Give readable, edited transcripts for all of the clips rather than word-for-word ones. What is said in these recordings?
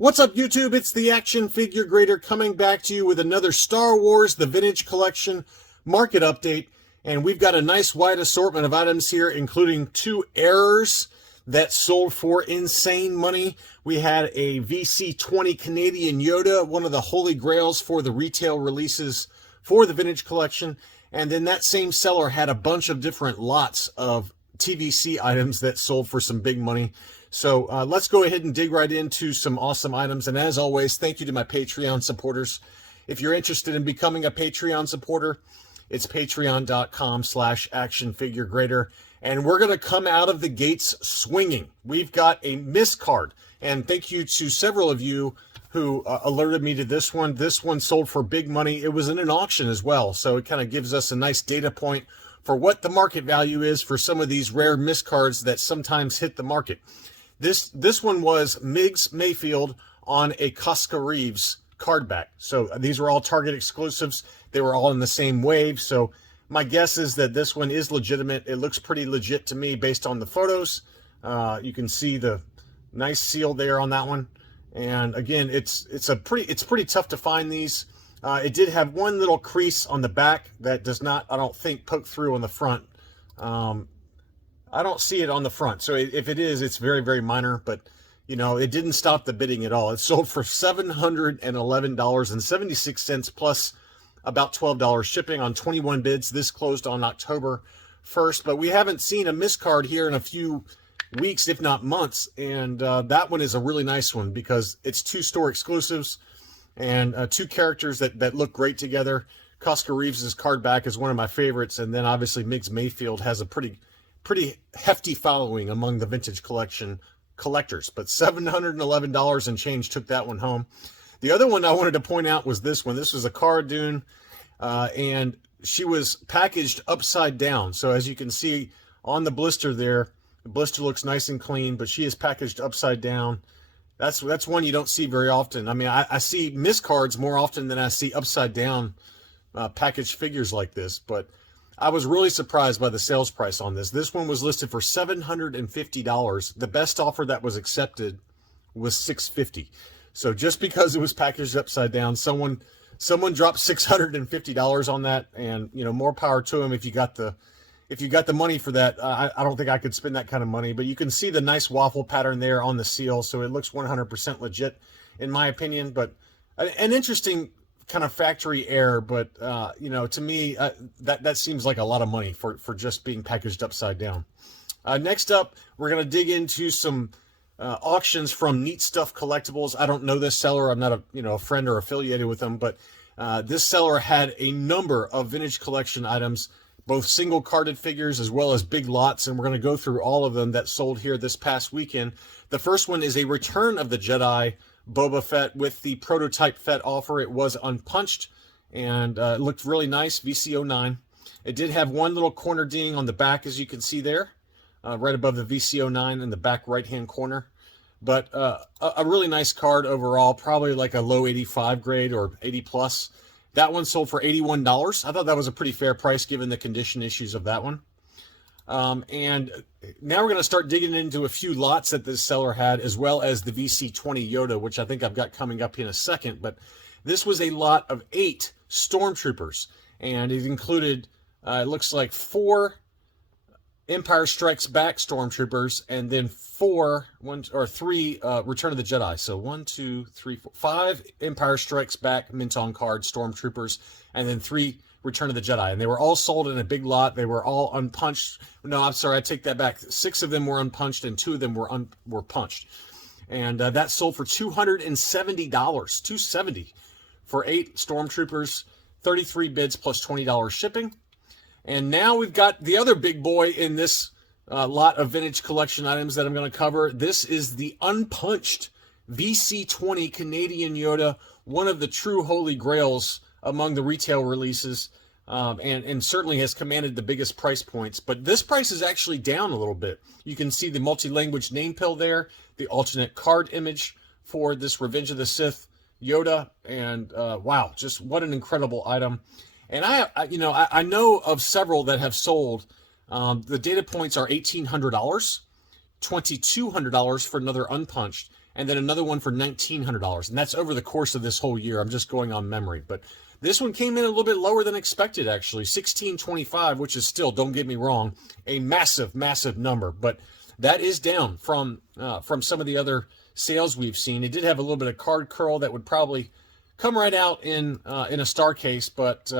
What's up, YouTube? It's the Action Figure Grader coming back to you with another Star Wars The Vintage Collection market update. And we've got a nice wide assortment of items here, including 2 errors that sold for insane money. We had a VC20 Canadian Yoda, one of the holy grails for the retail releases for the Vintage Collection. And then that same seller had a bunch of different lots of TVC items that sold for some big money. So let's go ahead and dig right into some awesome items. And as always, thank you to my Patreon supporters. If you're interested in becoming a Patreon supporter, it's patreon.com/actionfiguregrader. And we're going to come out of the gates swinging. We've got a Miscard. And thank you to several of you who alerted me to this one. This one sold for big money. It was in an auction as well. So it kind of gives us a nice data point for what the market value is for some of these rare Miscards that sometimes hit the market. This one was Migs Mayfield on a Cosca Reeves card back. So these were all Target exclusives. They were all in the same wave. So my guess is that this one is legitimate. It looks pretty legit to me based on the photos. You can see the nice seal there on that one. And again, it's pretty tough to find these. It did have one little crease on the back that does not, I don't think, poke through on the front. I don't see it on the front. So if it is, it's very, very minor. But, you know, it didn't stop the bidding at all. It sold for $711.76 plus about $12 shipping on 21 bids. This closed on October 1st. But we haven't seen a Miscard here in a few weeks, if not months. And that one is a really nice one because it's 2 store exclusives and 2 characters that look great together. Cosca Reeves' card back is one of my favorites. And then obviously Migs Mayfield has a pretty hefty following among the Vintage Collection collectors. But $711 and change took that one home. The other one I wanted to point out was this one. This was a Cara Dune, and she was packaged upside down. So as you can see on the blister there, the blister looks nice and clean, but she is packaged upside down. That's one you don't see very often. I mean, I see Miscards more often than I see upside down packaged figures like this, but I was really surprised by the sales price on this. This one was listed for $750. The best offer that was accepted was $650. So just because it was packaged upside down, someone dropped $650 on that, and you know, more power to them if you got the money for that. I don't think I could spend that kind of money, but you can see the nice waffle pattern there on the seal, so it looks 100% legit in my opinion. But an interesting kind of factory error, but you know, to me that seems like a lot of money for just being packaged upside down. Next up, we're going to dig into some auctions from Neat Stuff Collectibles. I don't know this seller. I'm not a friend or affiliated with them, but this seller had a number of Vintage Collection items, both single carded figures as well as big lots, and we're going to go through all of them that sold here this past weekend. The first one is a Return of the Jedi Boba Fett with the prototype Fett offer. It was unpunched and it looked really nice, VC09. It did have one little corner ding on the back, as you can see there, right above the VC09 in the back right-hand corner. But a really nice card overall, probably like a low 85 grade or 80 plus. That one sold for $81. I thought that was a pretty fair price given the condition issues of that one. And now we're going to start digging into a few lots that this seller had, as well as the VC20 Yoda, which I think I've got coming up in a second. But this was a lot of 8 Stormtroopers, and it included, it looks like 4 Empire Strikes Back Stormtroopers, and then 3 Return of the Jedi. So 1, 2, 3, 4, 5 Empire Strikes Back mint on card Stormtroopers, and then 3 Return of the Jedi. And they were all sold in a big lot. They were all unpunched. No, I'm sorry, I take that back. 6 of them were unpunched and 2 of them were punched. And that sold for $270. $270 for 8 Stormtroopers, 33 bids plus $20 shipping. And now we've got the other big boy in this lot of Vintage Collection items that I'm going to cover. This is the Unpunched VC20 Canadian Yoda, one of the true holy grails among the retail releases, and certainly has commanded the biggest price points. But this price is actually down a little bit. You can see the multi-language name pill there, the alternate card image for this Revenge of the Sith Yoda, and wow, just what an incredible item. And I know of several that have sold. The data points are $1,800, $2,200 for another unpunched, and then another one for $1,900. And that's over the course of this whole year. I'm just going on memory. But this one came in a little bit lower than expected, actually. $1,625, which is still, don't get me wrong, a massive, massive number. But that is down from some of the other sales we've seen. It did have a little bit of card curl that would probably come right out in a star case, but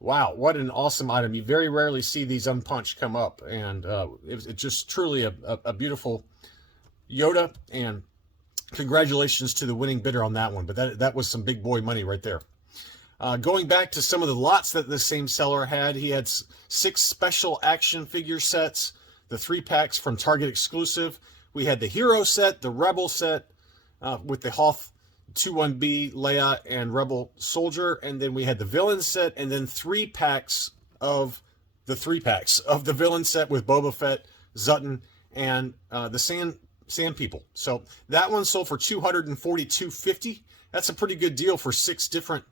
wow, what an awesome item. You very rarely see these unpunched come up, and it's just truly a beautiful Yoda, and congratulations to the winning bidder on that one. But that was some big boy money right there. Going back to some of the lots that the same seller had, he had 6 special action figure sets, the 3 packs from Target exclusive. We had the Hero set, the Rebel set with the Hoth 21B, Leia, and Rebel Soldier, and then we had the Villain set, and then 3 packs of the Villain set with Boba Fett, Zutton, and the Sand People. So that one sold for $242.50. That's a pretty good deal for 6 different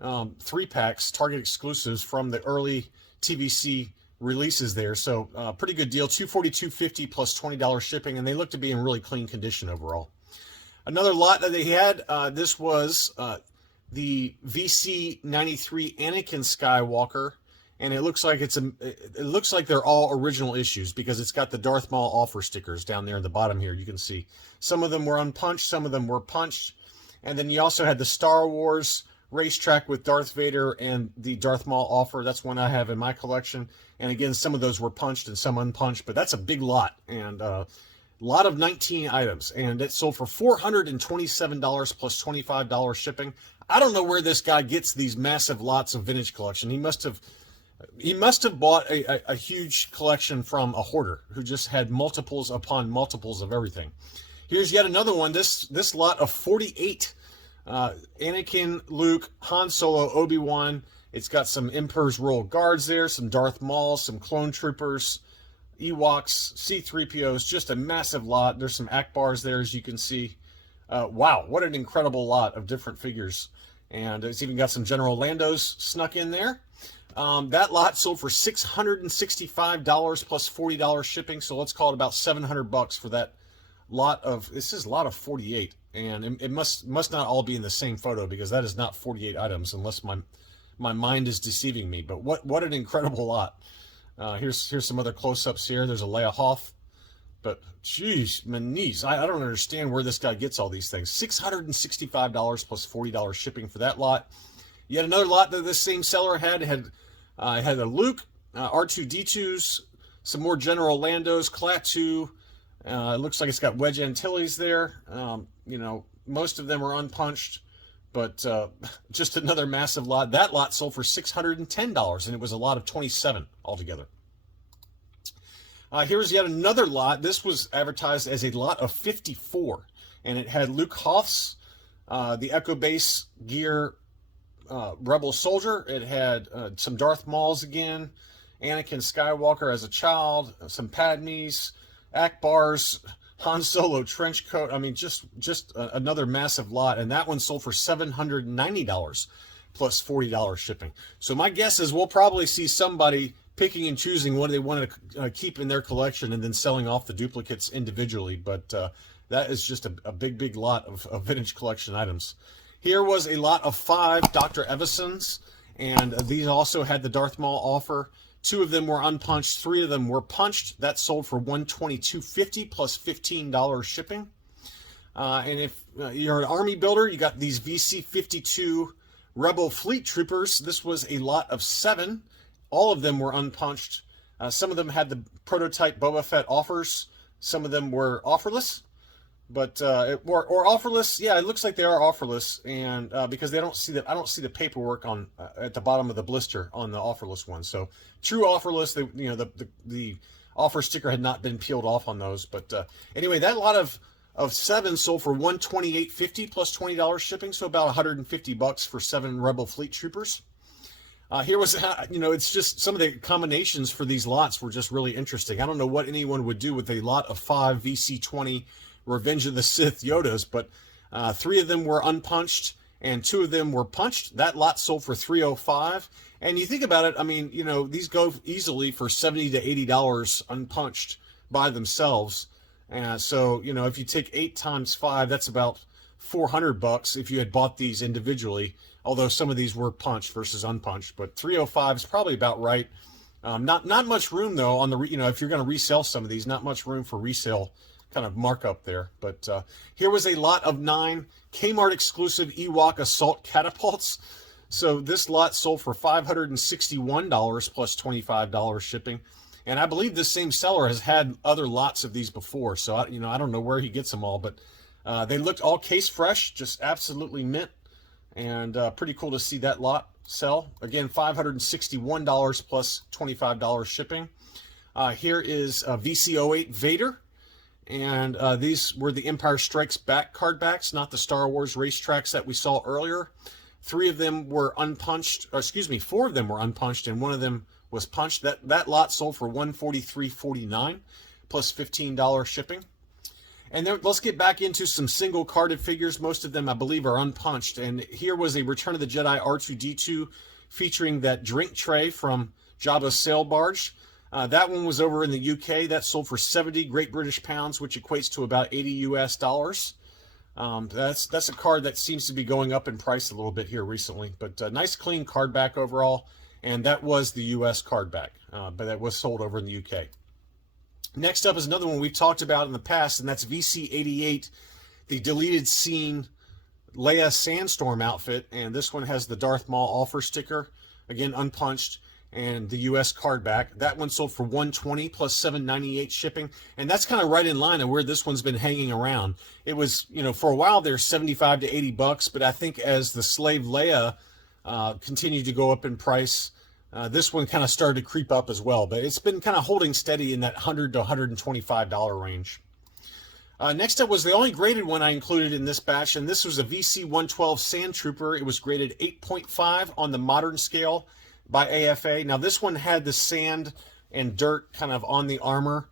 3 packs, Target exclusives from the early TVC releases there. So pretty good deal, $242.50 plus $20 shipping, and they look to be in really clean condition overall. Another lot that they had, this was the VC93 Anakin Skywalker, and it looks like they're all original issues because it's got the Darth Maul offer stickers down there in the bottom here. You can see some of them were unpunched, some of them were punched, and then you also had the Star Wars racetrack with Darth Vader and the Darth Maul offer. That's one I have in my collection, and again, some of those were punched and some unpunched, but that's a big lot, and lot of 19 items, and it sold for $427 plus $25 shipping. I don't know where this guy gets these massive lots of vintage collection. He must have bought a huge collection from a hoarder who just had multiples upon multiples of everything. Here's yet another one. This lot of 48 Anakin, Luke, Han Solo, Obi-Wan. It's got some Emperor's Royal Guards there, some Darth Maul, some clone troopers, Ewoks, C-3POs, just a massive lot. There's some Akbars there, as you can see. Wow, what an incredible lot of different figures. And it's even got some General Landos snuck in there. That lot sold for $665 plus $40 shipping, so let's call it about $700 for that lot of, this is a lot of 48. And it must not all be in the same photo because that is not 48 items unless my mind is deceiving me. But what an incredible lot. Here's some other close-ups here. There's a Leia Hoth, but geez, my knees. I don't understand where this guy gets all these things. $665 plus $40 shipping for that lot. Yet another lot that this same seller had a Luke, R2-D2s, some more General Landos, Klaatu. It looks like it's got Wedge Antilles there. You know, most of them are unpunched, but just another massive lot. That lot sold for $610, and it was a lot of 27 altogether. Here's yet another lot. This was advertised as a lot of 54, and it had Luke Hoth's, the Echo Base Gear Rebel Soldier. It had some Darth Mauls again, Anakin Skywalker as a child, some Padmes, Akbars, Han Solo trench coat. I mean, just another massive lot, and that one sold for $790 plus $40 shipping. So my guess is we'll probably see somebody picking and choosing what they want to keep in their collection and then selling off the duplicates individually. But that is just a big lot of vintage collection items. Here was a lot of 5 Dr. Evisons, and these also had the Darth Maul offer. 2 of them were unpunched, 3 of them were punched. That sold for $122.50 plus $15 shipping. And if you're an army builder, you got these VC-52 Rebel Fleet Troopers. This was a lot of 7. All of them were unpunched. Some of them had the prototype Boba Fett offers. Some of them were offerless. But or offerless, yeah, it looks like they are offerless, and because I don't see the paperwork on at the bottom of the blister on the offerless one. So true offerless, the offer sticker had not been peeled off on those. But anyway, that lot of 7 sold for $128.50 plus $20 shipping, so about $150 for 7 Rebel Fleet Troopers. Here was, it's just some of the combinations for these lots were just really interesting. I don't know what anyone would do with a lot of 5 VC-20 Revenge of the Sith Yodas, but 3 of them were unpunched and 2 of them were punched. That lot sold for $305. And you think about it, I mean, these go easily for $70 to $80 unpunched by themselves. So, you know, if you take 8 times 5, that's about $400 if you had bought these individually, although some of these were punched versus unpunched. But 305 is probably about right. Not much room, though, on the, you know, if you're going to resell some of these, not much room for resale kind of markup there. But here was a lot of 9 Kmart exclusive Ewok assault catapults. So this lot sold for $561 plus $25 shipping. And I believe this same seller has had other lots of these before. So, I don't know where he gets them all, but they looked all case fresh, just absolutely mint. And pretty cool to see that lot sell. Again, $561 plus $25 shipping. Here is VC08 Vader. And these were the Empire Strikes Back card backs, not the Star Wars racetracks that we saw earlier. 3 of them were unpunched, or excuse me, 4 of them were unpunched, and 1 of them was punched. That lot sold for $143.49 plus $15 shipping. And then let's get back into some single carded figures. Most of them, I believe, are unpunched. And here was a Return of the Jedi R2-D2 featuring that drink tray from Jabba's sail barge. That one was over in the UK. That sold for 70 Great British pounds, which equates to about 80 US dollars. That's a card that seems to be going up in price a little bit here recently. But nice clean card back overall. And that was the US card back, but that was sold over in the UK. Next up is another one we've talked about in the past, and that's VC88, the deleted scene Leia Sandstorm outfit. And this one has the Darth Maul offer sticker, again unpunched, and the US card back. That one sold for $120 plus $7.98 shipping, and that's kind of right in line of where this one's been hanging around. It was, for a while there, $75 to $80, but I think as the Slave Leia continued to go up in price, this one kind of started to creep up as well, but it's been kind of holding steady in that $100 to $125 range. Next up was the only graded one I included in this batch, and this was a VC112 Sand Trooper. It was graded 8.5 on the modern scale by AFA. Now this one had the sand and dirt kind of on the armor.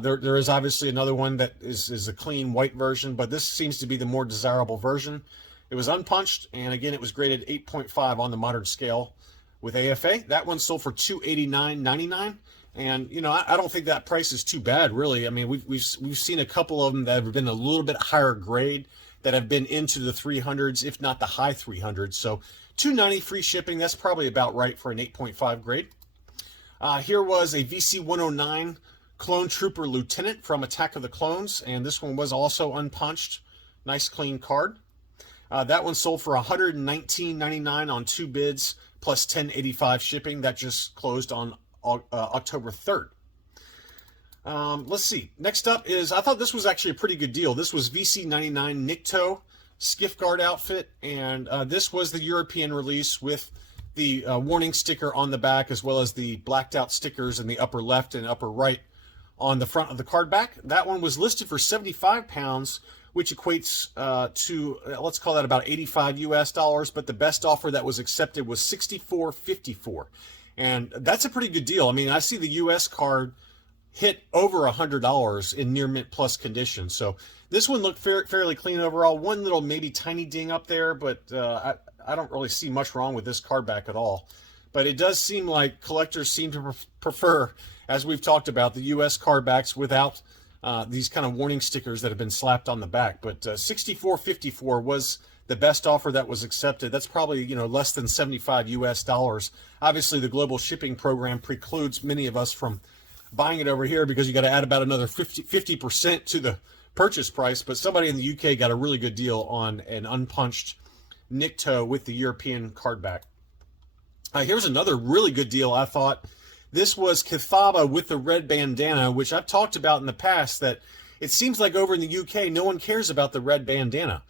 There is obviously another one that is a clean white version, but this seems to be the more desirable version. It was unpunched, and again, it was graded 8.5 on the modern scale with AFA. That one sold for $289.99, and I don't think that price is too bad, really. I mean, we've seen a couple of them that have been a little bit higher grade that have been into the 300s, if not the high 300s. So $290 free shipping. That's probably about right for an 8.5 grade. Here was a VC109 Clone Trooper Lieutenant from Attack of the Clones, and this one was also unpunched. Nice clean card. That one sold for $119.99 on 2 bids plus $10.85 shipping. That just closed on October 3rd. Let's see. Next up is, I thought this was actually a pretty good deal. This was VC99 Nickto Skiff Guard outfit, and this was the European release with the warning sticker on the back, as well as the blacked out stickers in the upper left and upper right on the front of the card back. That one was listed for 75 pounds, which equates to, let's call that about 85 US dollars, but the best offer that was accepted was $64.54. And that's a pretty good deal. I mean, I see the US card hit over $100 in near mint plus condition. So this one looked fairly clean overall. One little maybe tiny ding up there, but I don't really see much wrong with this card back at all. But it does seem like collectors seem to prefer, as we've talked about, the US card backs without these kind of warning stickers that have been slapped on the back. But $64.54 was the best offer that was accepted. That's probably, less than 75 US dollars. Obviously, the global shipping program precludes many of us from buying it over here because you got to add about another 50% to the purchase price. But somebody in the UK got a really good deal on an unpunched Nickto with the European card back. Here's another really good deal, I thought. This was Kithaba with the red bandana, which I've talked about in the past, that it seems like over in the UK, no one cares about the red bandana.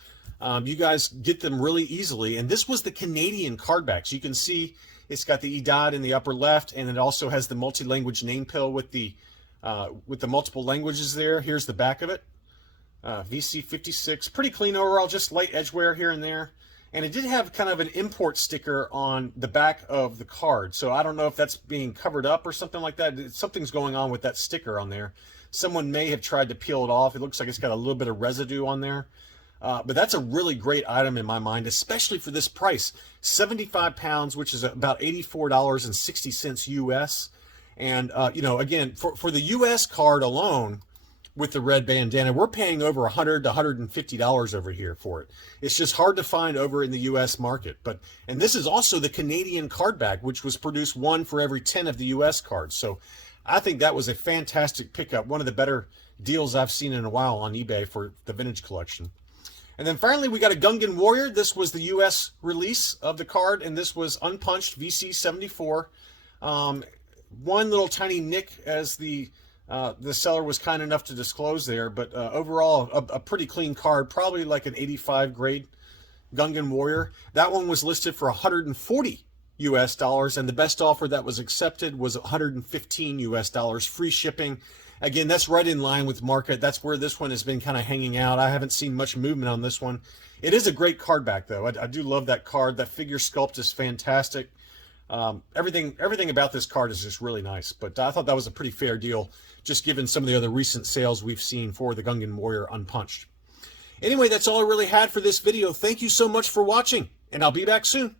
You guys get them really easily. And this was the Canadian card back. So you can see it's got the EDOT in the upper left, and it also has the multi-language name pill with the multiple languages there. Here's the back of it. VC56, pretty clean overall, just light edge wear here and there. And it did have kind of an import sticker on the back of the card. So I don't know if that's being covered up or something like that. Something's going on with that sticker on there. Someone may have tried to peel it off. It looks like it's got a little bit of residue on there. But that's a really great item in my mind, especially for this price. 75 pounds, which is about $84.60 US. And, again, for the US card alone, with the red bandana. We're paying over $100 to $150 over here for it. It's just hard to find over in the U.S. market. And this is also the Canadian card back, which was produced 1 for every 10 of the U.S. cards. So I think that was a fantastic pickup. One of the better deals I've seen in a while on eBay for the vintage collection. And then finally, we got a Gungan Warrior. This was the U.S. release of the card, and this was unpunched VC74. One little tiny nick, as the seller was kind enough to disclose there, but overall, a pretty clean card, probably like an 85 grade Gungan Warrior. That one was listed for $140 US, and the best offer that was accepted was $115 US, free shipping. Again, that's right in line with market. That's where this one has been kind of hanging out. I haven't seen much movement on this one. It is a great card back, though. I do love that card. That figure sculpt is fantastic. Everything about this card is just really nice. But I thought that was a pretty fair deal, just given some of the other recent sales we've seen for the Gungan Warrior Unpunched. Anyway, that's all I really had for this video. Thank you so much for watching, and I'll be back soon.